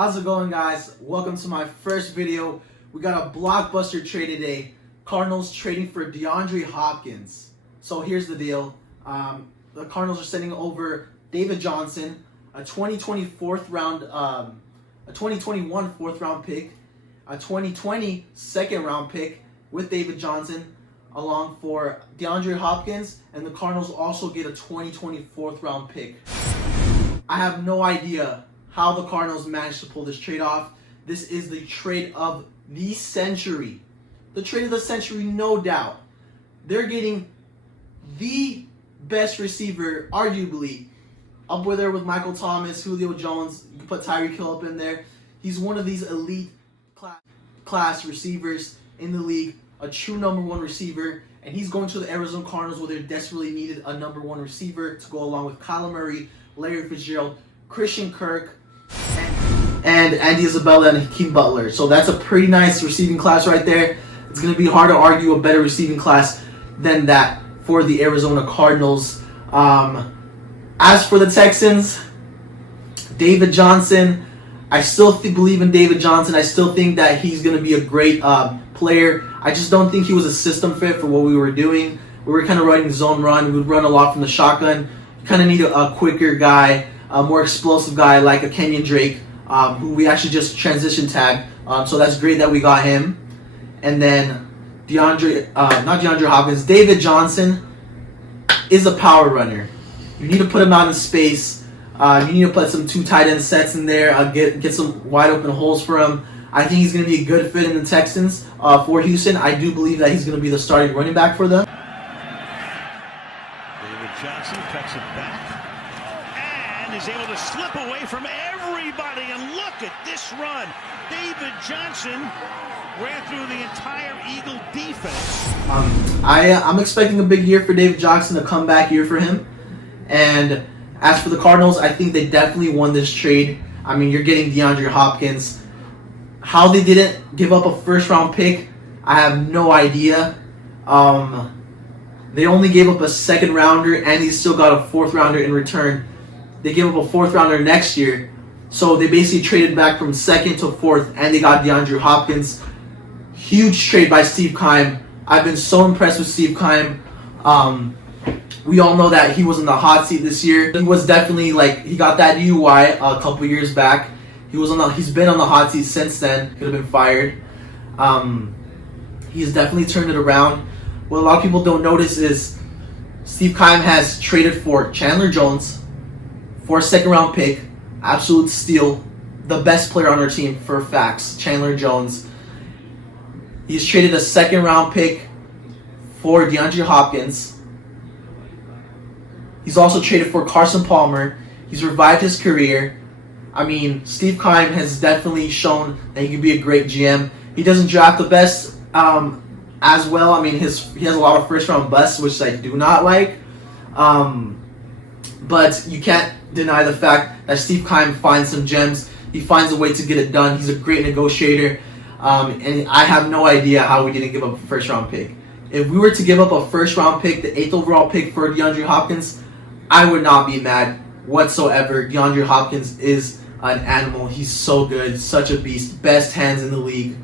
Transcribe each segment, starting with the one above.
How's it going, guys? Welcome to my first video. We got a blockbuster trade today. Cardinals trading for Deandre Hopkins. So here's the deal. The Cardinals are sending over David Johnson, a 2021 fourth round pick, a 2020 second round pick with David Johnson, along for Deandre Hopkins, and the Cardinals also get a 2020 fourth round pick. I have no idea how the Cardinals managed to pull this trade off. This is the trade of the century. The trade of the century, no doubt. They're getting the best receiver, arguably, up there with Michael Thomas, Julio Jones. You can put Tyreek Hill up in there. He's one of these elite class receivers in the league, a true number one receiver, and he's going to the Arizona Cardinals where they desperately needed a number one receiver to go along with Kyler Murray, Larry Fitzgerald, Christian Kirk, and Andy Isabella and Hakeem Butler. So that's a pretty nice receiving class right there. It's going to be hard to argue a better receiving class than that for the Arizona Cardinals. As for the Texans, David Johnson, I still believe in David Johnson. I still think that he's going to be a great player. I just don't think he was a system fit for what we were doing. We were kind of running zone run. We would run a lot from the shotgun. You kind of need a quicker guy, a more explosive guy like a Kenyon Drake, who we actually just transition tagged. So that's great that we got him. And then David Johnson is a power runner. You need to put him out in space. You need to put some two tight end sets in there. Get some wide open holes for him. I think he's going to be a good fit in the Texans. For Houston, I do believe that he's going to be the starting running back for them. David Johnson cuts it back and is able to slip away from everybody. And look at this run. David Johnson ran through the entire Eagle defense. I'm expecting a big year for David Johnson, a comeback year for him. And as for the Cardinals, I think they definitely won this trade. I mean, you're getting DeAndre Hopkins. How they didn't give up a first-round pick, I have no idea. They only gave up a second-rounder, and he still got a fourth-rounder in return. They gave up a fourth-rounder next year. So they basically traded back from second to fourth, and they got DeAndre Hopkins. Huge trade by Steve Keim. I've been so impressed with Steve Keim. We all know that he was in the hot seat this year. He was definitely he got that DUI a couple years back. He's been on the hot seat since then. Could have been fired. He's definitely turned it around. What a lot of people don't notice is Steve Keim has traded for Chandler Jones for a second round pick. Absolute steal. The best player on our team for facts, Chandler Jones. He's traded a second round pick for DeAndre Hopkins. He's also traded for Carson Palmer. He's revived his career. I mean, Steve Keim has definitely shown that he can be a great GM. He doesn't draft the best as well. I mean, he has a lot of first-round busts, which I do not like. But you can't deny the fact that Steve Keim finds some gems. He finds a way to get it done. He's a great negotiator. And I have no idea how we didn't give up a first-round pick. If we were to give up a first-round pick, the 8th overall pick for DeAndre Hopkins, I would not be mad whatsoever. DeAndre Hopkins is an animal. He's so good, such a beast, best hands in the league.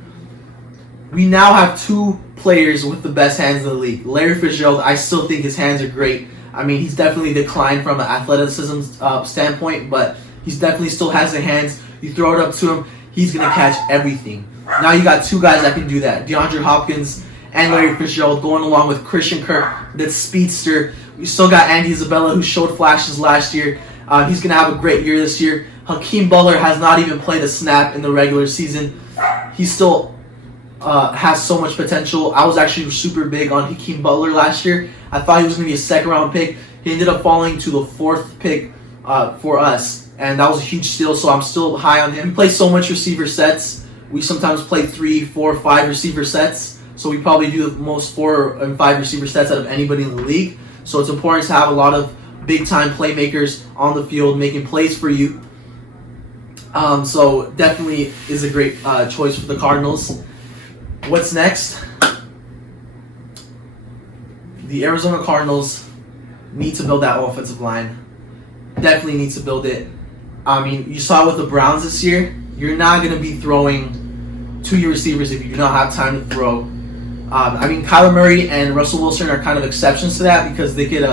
We now have two players with the best hands in the league. Larry Fitzgerald, I still think his hands are great. I mean, he's definitely declined from an athleticism standpoint, but he's definitely still has the hands. You throw it up to him, he's going to catch everything. Now you got two guys that can do that. DeAndre Hopkins and Larry Fitzgerald going along with Christian Kirk, that speedster. We still got Andy Isabella, who showed flashes last year. He's going to have a great year this year. Hakeem Butler has not even played a snap in the regular season. He still has so much potential. I was actually super big on Hakeem Butler last year. I thought he was going to be a second-round pick. He ended up falling to the fourth pick for us, and that was a huge steal, so I'm still high on him. We play so much receiver sets. We sometimes play 3, 4, 5 receiver sets, so we probably do the most 4 and 5 receiver sets out of anybody in the league. So it's important to have a lot of big-time playmakers on the field making plays for you. So definitely is a great choice for the Cardinals. What's next? The Arizona Cardinals need to build that offensive line. Definitely need to build it. I mean, you saw it with the Browns this year. you're not going to be throwing to your receivers if you do not have time to throw. I mean, Kyler Murray and Russell Wilson are kind of exceptions to that because they could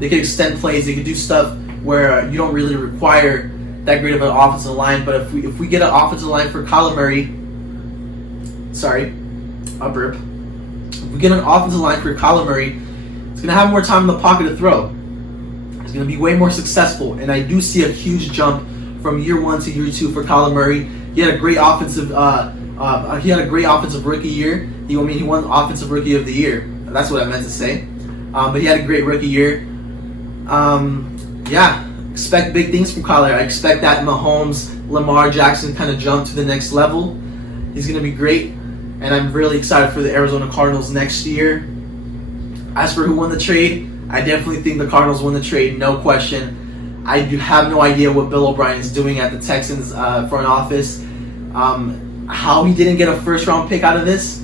extend plays. They could do stuff where you don't really require that great of an offensive line. But if we get an offensive line for Kyler Murray, a burp. If we get an offensive line for Kyler Murray, it's going to have more time in the pocket to throw. It's going to be way more successful, and I do see a huge jump from year 1 to year 2 for Kyler Murray. He had a great offensive rookie year. He won Offensive Rookie of the Year. That's what I meant to say. But he had a great rookie year. Expect big things from Kyler. I expect that Mahomes, Lamar Jackson kind of jump to the next level. He's going to be great, and I'm really excited for the Arizona Cardinals next year. As for who won the trade, I definitely think the Cardinals won the trade, no question. I have no idea what Bill O'Brien is doing at the Texans front office. How he didn't get a first-round pick out of this,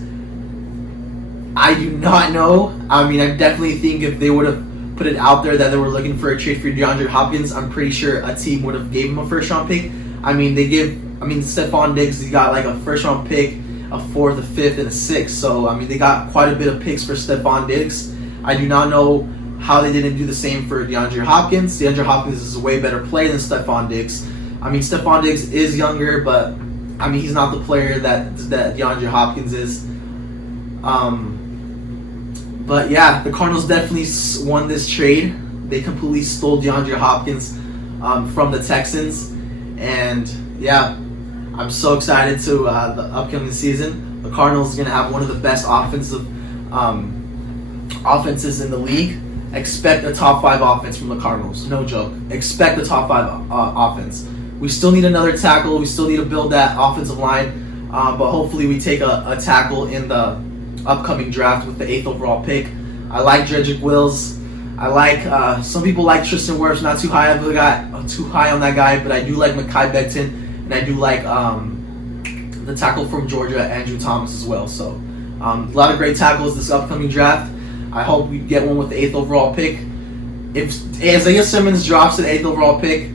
I do not know. I mean, I definitely think if they would have put it out there that they were looking for a trade for DeAndre Hopkins, I'm pretty sure a team would have gave him a first-round pick. Stephon Diggs, he got like a first-round pick, a 4th, a 5th, and a 6th. So, I mean, they got quite a bit of picks for Stephon Diggs. I do not know how they didn't do the same for DeAndre Hopkins. DeAndre Hopkins is a way better player than Stephon Diggs. I mean, Stephon Diggs is younger, but I mean, he's not the player that DeAndre Hopkins is. But yeah, the Cardinals definitely won this trade. They completely stole DeAndre Hopkins from the Texans, and yeah, I'm so excited to the upcoming season. The Cardinals is going to have one of the best offenses in the league. Expect a top 5 offense from the Cardinals. No joke. Expect a top 5 offense. We still need another tackle. We still need to build that offensive line. But hopefully we take a tackle in the upcoming draft with the 8th overall pick. I like Jedrick Wills. I like some people like Tristan Wirfs. Not too high on that guy, but I do like Mekhi Becton, and I do like the tackle from Georgia, Andrew Thomas, as well. So a lot of great tackles this upcoming draft. I hope we get one with the 8th overall pick. If Isaiah Simmons drops to the 8th overall pick,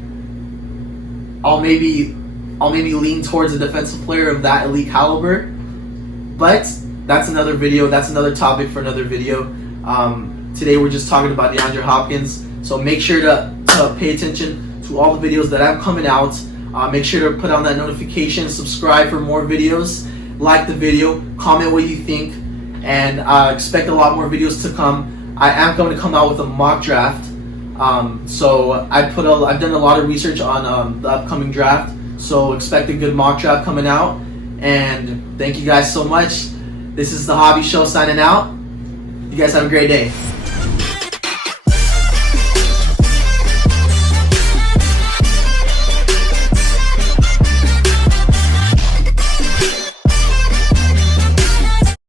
I'll maybe lean towards a defensive player of that elite caliber. But that's another video. That's another topic for another video. Today we're just talking about DeAndre Hopkins. So make sure to pay attention to all the videos that I'm coming out. Make sure to put on that notification. Subscribe for more videos. Like the video. Comment what you think. And expect a lot more videos to come. I am going to come out with a mock draft. So I've done a lot of research on the upcoming draft. So expect a good mock draft coming out. And thank you guys so much. This is the Hobby Show signing out. You guys have a great day.